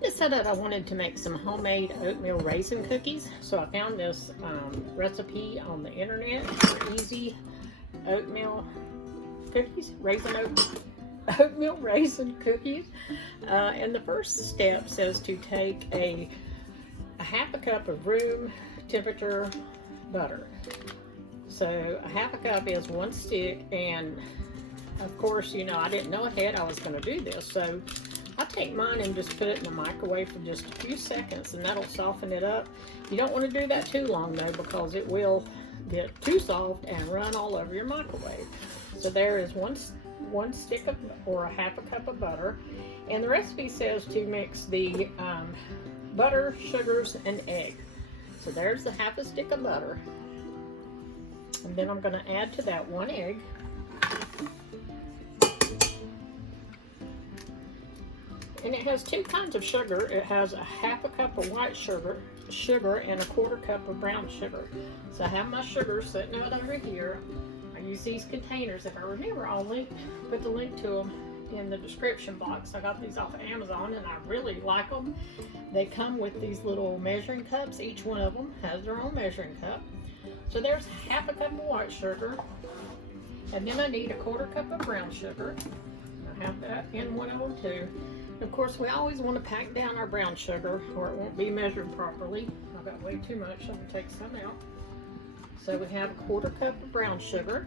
Decided that I wanted to make some homemade oatmeal raisin cookies, so I found this recipe on the internet for easy oatmeal cookies, oatmeal raisin cookies. And the first step says to take a half a cup of room temperature butter. So a half a cup is 1 stick, and of course, you know, I didn't know ahead I was going to do this, so I take mine and just put it in the microwave for just a few seconds, and that'll soften it up. You don't want to do that too long though, because it will get too soft and run all over your microwave. So there is one stick of, or a half a cup of butter, and the recipe says to mix the butter, sugars, and egg. So there's the half a stick of butter, and then I'm going to add to that 1 egg. And it has 2 kinds of sugar. It has a half a cup of white sugar and a 1/4 cup of brown sugar. So I have my sugar sitting out over here. I use these containers. If I remember, I'll put the link to them in the description box. I got these off of Amazon and I really like them. They come with these little measuring cups. Each one of them has their own measuring cup. So there's half a cup of white sugar. And then I need a 1/4 cup of brown sugar. I have that in one of them too. Of course, we always want to pack down our brown sugar or it won't be measured properly. I've got way too much, so I'm going to take some out. So we have a 1/4 cup of brown sugar.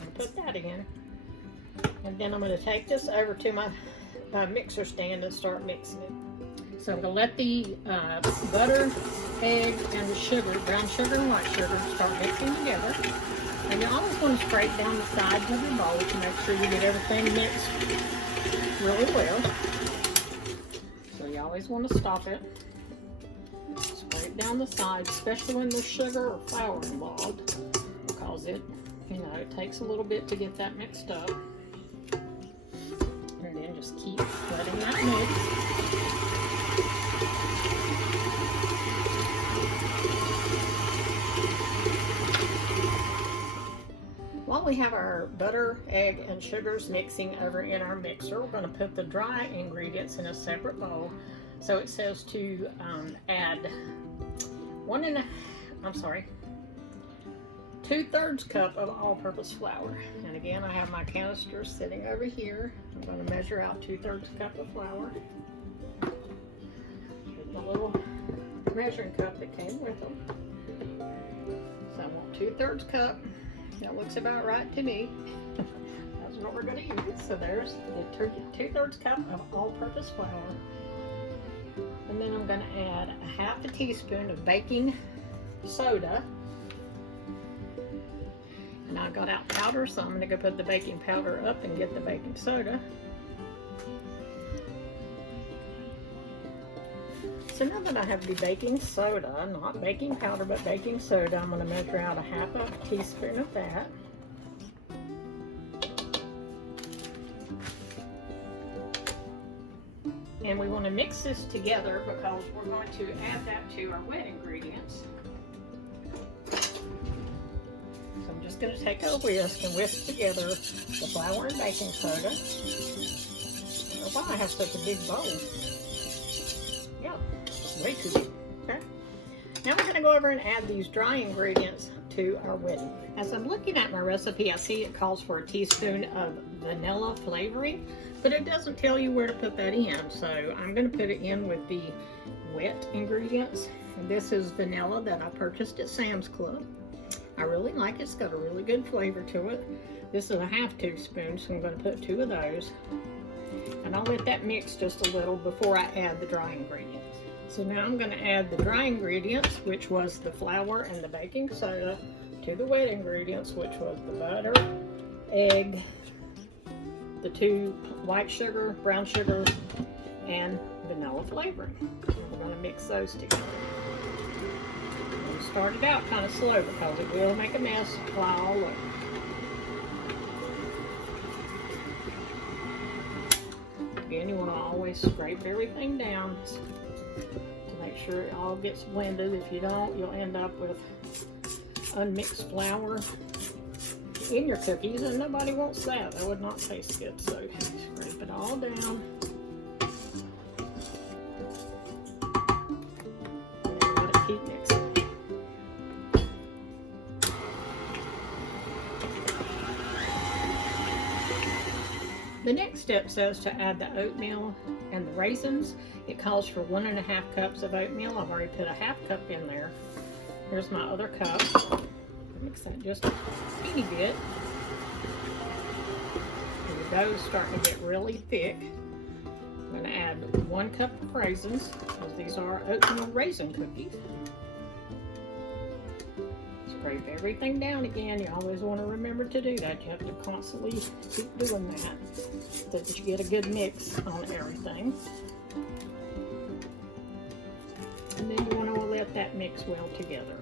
I'll put that in. And then I'm going to take this over to my mixer stand and start mixing it. So I'm going to let the butter, egg, and the sugar, brown sugar and white sugar, start mixing together. And you always want to scrape down the sides of your bowl to make sure you get everything mixed really well. So you always want to stop it. Scrape down the sides, especially when there's sugar or flour involved, because it, you know, it takes a little bit to get that mixed up. And then just keep letting that mix. While we have our butter, egg, and sugars mixing over in our mixer, we're going to put the dry ingredients in a separate bowl. So it says to add 2/3 cup of all-purpose flour. And again, I have my canister sitting over here. I'm going to measure out 2/3 cup of flour. With the little measuring cup that came with them. So I want 2/3 cup. That looks about right to me. That's what we're going to use. So there's the 2/3 cup of all-purpose flour. And then I'm going to add a half a teaspoon of baking soda. And I got out powder, so I'm going to go put the baking powder up and get the baking soda. So now that I have the baking soda, not baking powder, but baking soda, I'm going to measure out a half a teaspoon of that. And we want to mix this together because we're going to add that to our wet ingredients. So I'm just going to take a whisk and whisk together the flour and baking soda. I don't know why I have such a big bowl. Yep. Way too big. Okay. Now we're going to go over and add these dry ingredients to our wet ingredients. As I'm looking at my recipe, I see it calls for a teaspoon of vanilla flavoring, but it doesn't tell you where to put that in. So I'm going to put it in with the wet ingredients. And this is vanilla that I purchased at Sam's Club. I really like it. It's got a really good flavor to it. This is a half teaspoon, so I'm going to put 2 of those. And I'll let that mix just a little before I add the dry ingredients. So now I'm going to add the dry ingredients, which was the flour and the baking soda, to the wet ingredients, which was the butter, egg, the 2 white sugar, brown sugar, and vanilla flavoring. We're going to mix those together. I'm going to start it out kind of slow because it will make a mess, fly all over. you want to always scrape everything down to make sure it all gets blended. If you don't, you'll end up with unmixed flour in your cookies, and nobody wants that. That would not taste good. So scrape it all down. And then let it keep mixing. The next step says to add the oatmeal and the raisins. It calls for 1.5 cups of oatmeal. I've already put a 1/2 cup in there. Here's my other cup. Mix that just a teeny bit. And the dough's starting to get really thick. I'm going to add 1 cup of raisins, because these are oatmeal raisin cookies. Scrape everything down again. You always want to remember to do that. You have to constantly keep doing that so that you get a good mix on everything. And then you want to let that mix well together.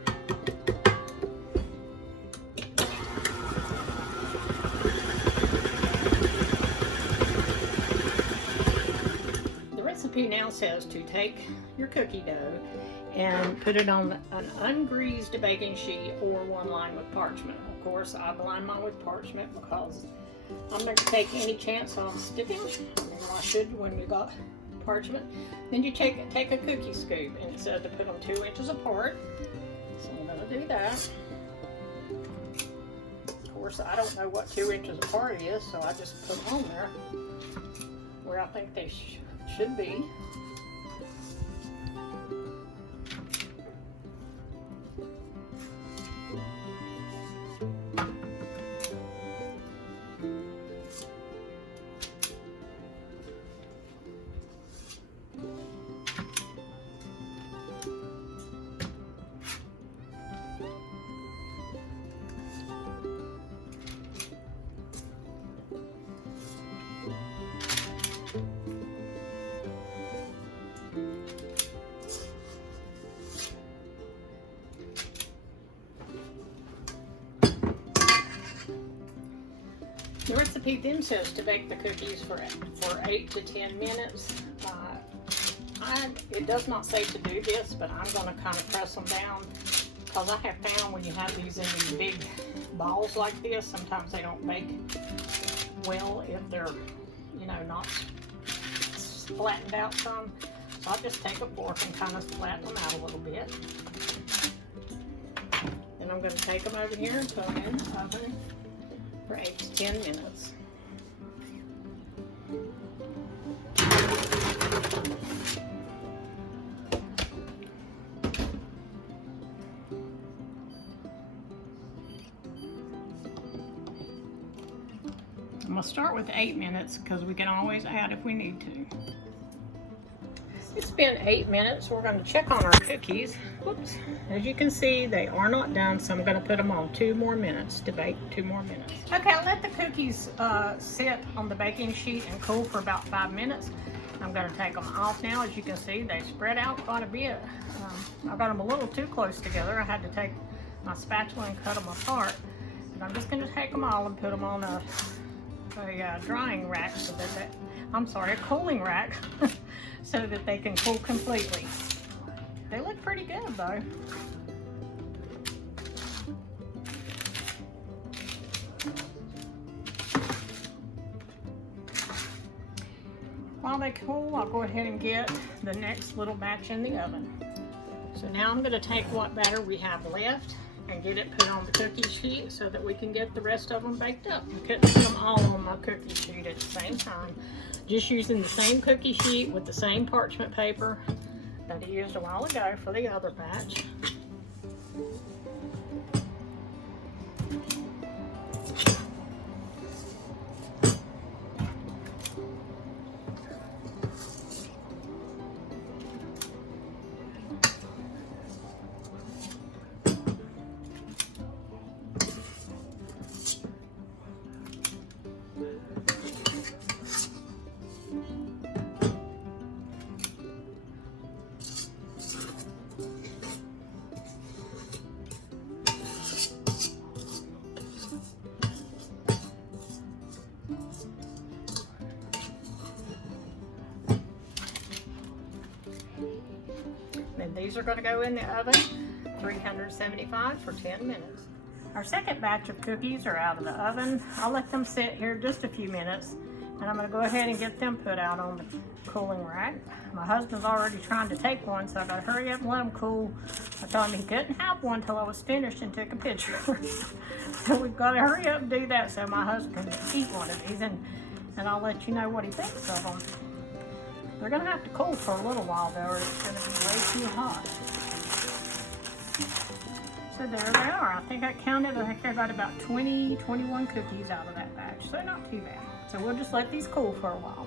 The recipe now says to take your cookie dough and put it on an ungreased baking sheet or one lined with parchment. Of course, I've lined mine with parchment because I'm not going to take any chance on sticking. I should when you got parchment. Then you take a cookie scoop, and it says to put them 2 inches apart. So I'm going to do that. Of course, I don't know what 2 inches apart is, so I just put them on there where I think they should be. The recipe then says to bake the cookies for 8 to 10 minutes. It does not say to do this, but I'm going to kind of press them down, because I have found when you have these in these big balls like this, sometimes they don't bake well if they're, you know, not flattened out some. So I just take a fork and kind of flatten them out a little bit. Then I'm going to take them over here and put them in the oven for 8 to 10 minutes. I'm going to start with 8 minutes because we can always add if we need to. It's been 8 minutes. We're going to check on our cookies. Whoops. As you can see, they are not done, so I'm going to put them on 2 more minutes to bake. 2 more minutes. Okay, I let the cookies sit on the baking sheet and cool for about 5 minutes. I'm going to take them off now. As you can see, they spread out quite a bit. I got them a little too close together. I had to take my spatula and cut them apart. But I'm just going to take them all and put them on a drying rack, so that a cooling rack, so that they can cool completely. They look pretty good though. While they cool, I'll go ahead and get the next little batch in the oven. So now I'm going to take what batter we have left and get it put on the cookie sheet so that we can get the rest of them baked up. I couldn't put them all on my cookie sheet at the same time. Just using the same cookie sheet with the same parchment paper that I used a while ago for the other batch. these are going to go in the oven, 375 for 10 minutes. Our second batch of cookies are out of the oven. I'll let them sit here just a few minutes, and I'm going to go ahead and get them put out on the cooling rack. My husband's already trying to take one, so I got to hurry up and let him cool. I told him he couldn't have one till I was finished and took a picture. So we've got to hurry up and do that so my husband can eat one of these, and I'll let you know what he thinks of them. They're going to have to cool for a little while though, or it's going to be way too hot. So there they are. I think I counted, I think I got about 20, 21 cookies out of that batch, so not too bad. So we'll just let these cool for a while.